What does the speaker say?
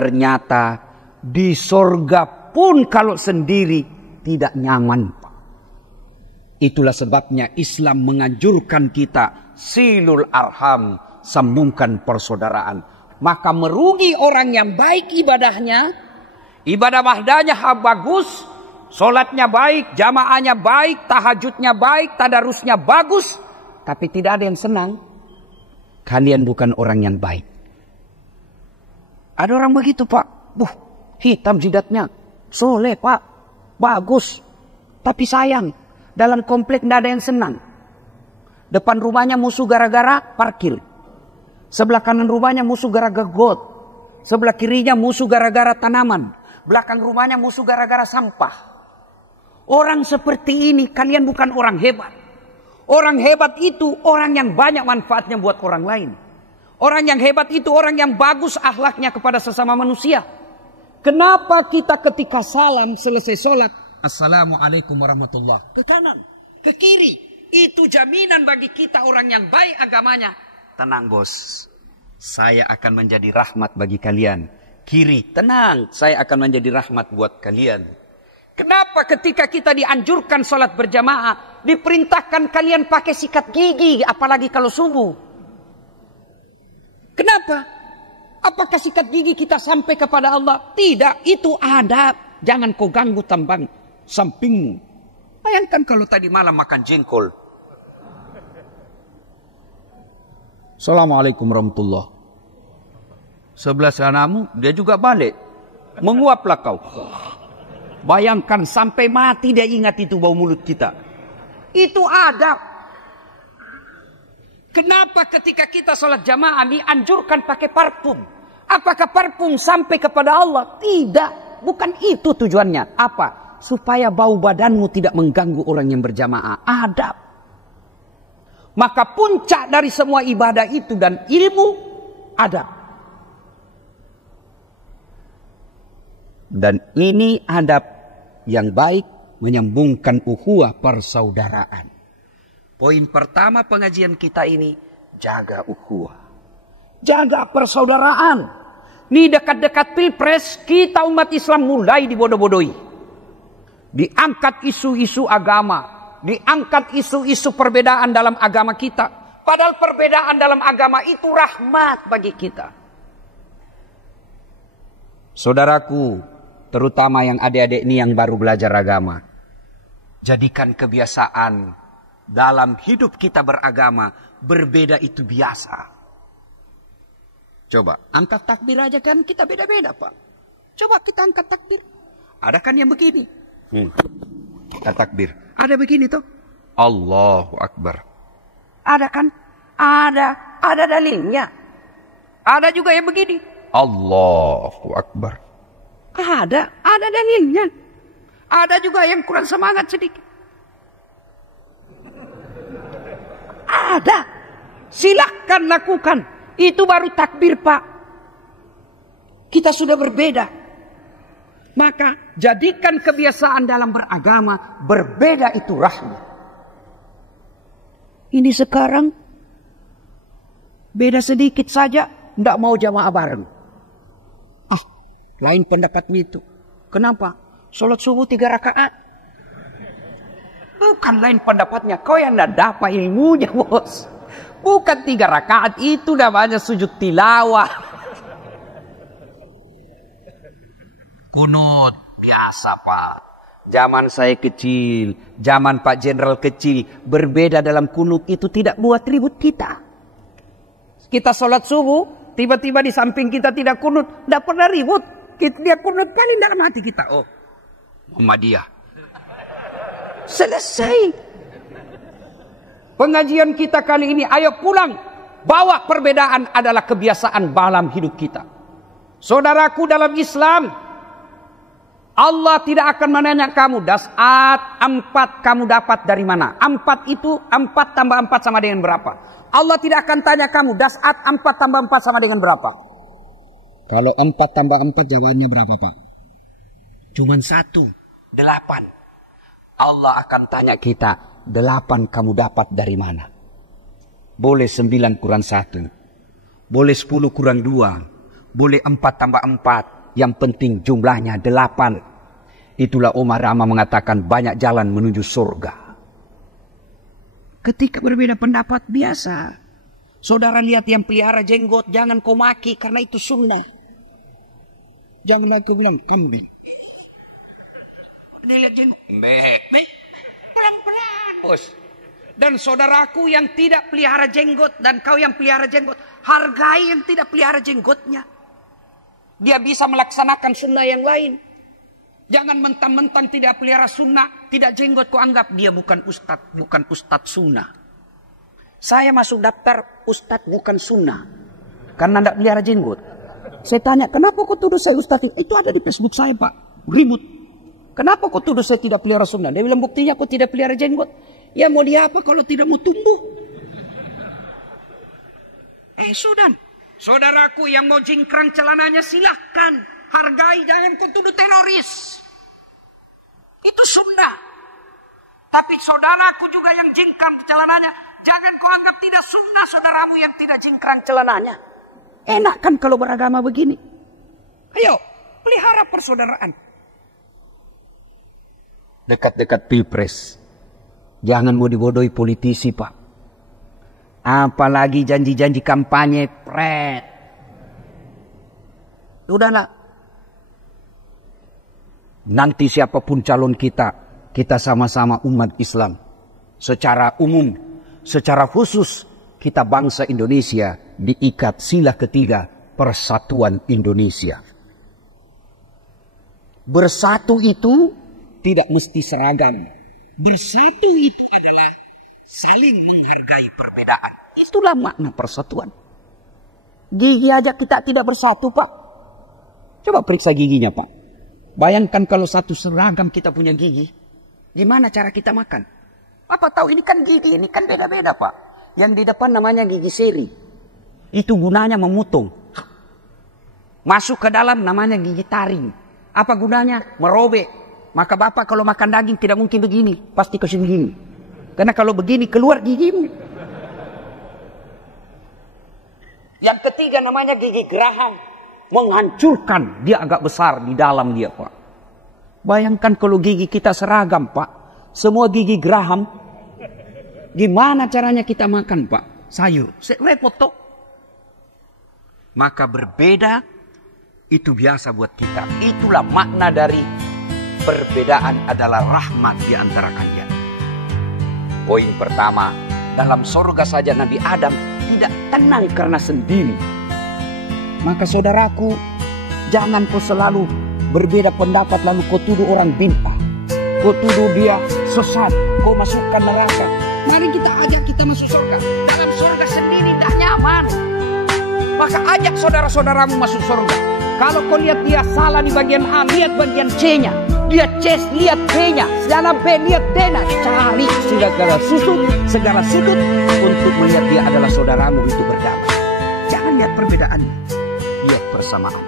ternyata di sorga pun kalau sendiri tidak nyaman. Itulah sebabnya Islam menganjurkan kita silul arham, sambungkan persaudaraan. Maka merugi orang yang baik ibadahnya, ibadah wahdanya bagus, solatnya baik, jamaahnya baik, tahajudnya baik, tadarusnya bagus, tapi tidak ada yang senang. Kalian bukan orang yang baik. Ada orang begitu, Pak. Hitam jidatnya, soleh Pak, bagus, tapi sayang, dalam komplek tidak ada yang senang. Depan rumahnya musuh gara-gara parkir. Sebelah kanan rumahnya musuh gara-gara got. Sebelah kirinya musuh gara-gara tanaman. Belakang rumahnya musuh gara-gara sampah. Orang seperti ini kalian bukan orang hebat. Orang hebat itu orang yang banyak manfaatnya buat orang lain. Orang yang hebat itu orang yang bagus akhlaknya kepada sesama manusia. Kenapa kita ketika salam selesai sholat, Assalamualaikum warahmatullah, ke kanan, ke kiri. Itu jaminan bagi kita orang yang baik agamanya. Tenang bos, saya akan menjadi rahmat bagi kalian. Kiri, tenang, saya akan menjadi rahmat buat kalian. Kenapa ketika kita dianjurkan sholat berjamaah, diperintahkan kalian pakai sikat gigi, apalagi kalau subuh? Kenapa? Apakah sikat gigi kita sampai kepada Allah? Tidak, itu adab. Jangan kau ganggu tambang sampingmu. Bayangkan kalau tadi malam makan jengkol. Assalamualaikum warahmatullah. Sebelah sanamu dia juga balik. Menguaplah kau. Bayangkan sampai mati dia ingat itu bau mulut kita. Itu adab. Kenapa ketika kita sholat jamaah dianjurkan pakai parfum? Apakah parfum sampai kepada Allah? Tidak. Bukan itu tujuannya. Apa? Supaya bau badanmu tidak mengganggu orang yang berjamaah. Adab. Maka puncak dari semua ibadah itu dan ilmu adab. Dan ini adab yang baik menyambungkan ukhuwah persaudaraan. Poin pertama pengajian kita ini, jaga ukhuwah. Jaga persaudaraan. Ini dekat-dekat pilpres, kita umat Islam mulai dibodoh-bodohi. Diangkat isu-isu agama. Diangkat isu-isu perbedaan dalam agama kita. Padahal perbedaan dalam agama itu rahmat bagi kita. Saudaraku, terutama yang adik-adik ini yang baru belajar agama. Jadikan kebiasaan dalam hidup kita beragama, berbeda itu biasa. Coba, angkat takbir aja kan kita beda-beda Pak. Coba kita angkat takbir. Ada kan yang begini? Kita takbir. Ada begini tuh. Allahu Akbar. Ada kan? Ada dalilnya. Ada juga yang begini. Allahu Akbar. Ada dalilnya. Ada juga yang kurang semangat sedikit. Ada. Silakan lakukan. Itu baru takbir Pak. Kita sudah berbeda. Maka jadikan kebiasaan dalam beragama. Berbeda itu rahmat. Ini sekarang. Beda sedikit saja. Tidak mau jamaah bareng. Lain pendapatnya itu. Kenapa? Sholat subuh 3 rakaat. Bukan lain pendapatnya. Kau yang tidak dapat ilmunya bos. Bukan 3 rakaat. Itu namanya sujud tilawah. Kunut. Biasa Pak. Zaman saya kecil. Zaman Pak Jenderal kecil. Berbeda dalam kunut itu tidak buat ribut kita. Kita sholat subuh. Tiba-tiba di samping kita tidak kunut. Tidak pernah ribut. Dia kunut paling dalam hati kita. Oh. Muhammadiyah. Selesai. Pengajian kita kali ini, ayo pulang. Bawa perbedaan adalah kebiasaan dalam hidup kita. Saudaraku dalam Islam, Allah tidak akan menanya kamu, das'at 4 kamu dapat dari mana? 4 itu, 4 tambah 4 sama dengan berapa? Allah tidak akan tanya kamu, das'at 4 tambah 4 sama dengan berapa? Kalau 4 tambah 4 jawabannya berapa Pak? Cuman 1, 8. Allah akan tanya kita, 8 kamu dapat dari mana? Boleh 9 kurang 1. Boleh 10 kurang 2. Boleh 4 tambah 4. Yang penting jumlahnya 8. Itulah Omar Rama mengatakan banyak jalan menuju surga. Ketika berbeda pendapat biasa. Saudara lihat yang pelihara jenggot, jangan kau maki karena itu sunnah. Jangan aku bilang kambing. Dia lihat jenggot. Pelan-pelan. Dan saudaraku yang tidak pelihara jenggot dan kau yang pelihara jenggot, hargai yang tidak pelihara jenggotnya. Dia bisa melaksanakan sunnah yang lain. Jangan mentang-mentang tidak pelihara sunnah, tidak jenggot kau anggap dia bukan ustadz sunnah. Saya masuk daftar ustadz bukan sunnah karena tidak pelihara jenggot. Saya tanya, kenapa kau tuduh saya ustadz? Itu ada di Facebook saya, Pak. Ribut. Kenapa kau tuduh saya tidak pelihara sunnah? Dia bilang buktinya kau tidak pelihara jenggot. Ya mau dia apa kalau tidak mau tumbuh? Sudah. Saudaraku yang mau jingkrang celananya silahkan. Hargai, jangan kau tuduh teroris. Itu sunnah. Tapi saudaraku juga yang jingkrang celananya, jangan kau anggap tidak sunnah saudaramu yang tidak jingkrang celananya. Enak kan kalau beragama begini? Ayo, pelihara persaudaraan. Dekat-dekat pilpres. Jangan mau dibodohi politisi, Pak. Apalagi janji-janji kampanye, pret. Udahlah. Nanti siapapun calon kita sama-sama umat Islam. Secara umum, secara khusus, kita bangsa Indonesia diikat sila ketiga persatuan Indonesia. Bersatu itu tidak mesti seragam. Bersatu itu adalah saling menghargai perbedaan. Itulah makna persatuan. Gigi aja kita tidak bersatu, Pak. Coba periksa giginya, Pak. Bayangkan kalau satu seragam kita punya gigi. Gimana cara kita makan? Apa tahu ini kan gigi, ini kan beda-beda, Pak. Yang di depan namanya gigi seri. Itu gunanya memotong. Masuk ke dalam namanya gigi taring. Apa gunanya? Merobek. Maka Bapak kalau makan daging tidak mungkin begini. Pasti kasih begini. Karena kalau begini keluar gigimu. Yang ketiga namanya gigi geraham. Menghancurkan. Dia agak besar di dalam dia, Pak. Bayangkan kalau gigi kita seragam, Pak. Semua gigi geraham. Gimana caranya kita makan, Pak? Sayur. Repot toh. Maka berbeda itu biasa buat kita. Itulah makna dari perbedaan adalah rahmat di antara kalian. Poin pertama, dalam surga saja Nabi Adam tidak tenang karena sendiri. Maka saudaraku, jangan kau selalu berbeda pendapat lalu kau tuduh orang bid'ah. Kau tuduh dia sesat, kau masukkan neraka. Mari kita ajak kita masuk surga. Dalam surga sendiri tidak nyaman. Maka ajak saudara-saudaramu masuk surga. Kalau kau lihat dia salah di bagian A, lihat bagian C-nya. Lihat C, lihat B-nya. Segala B, lihat D-nya. Cari segala sudut untuk melihat dia adalah saudaramu itu berdamai. Jangan lihat perbedaannya. Lihat persamaan.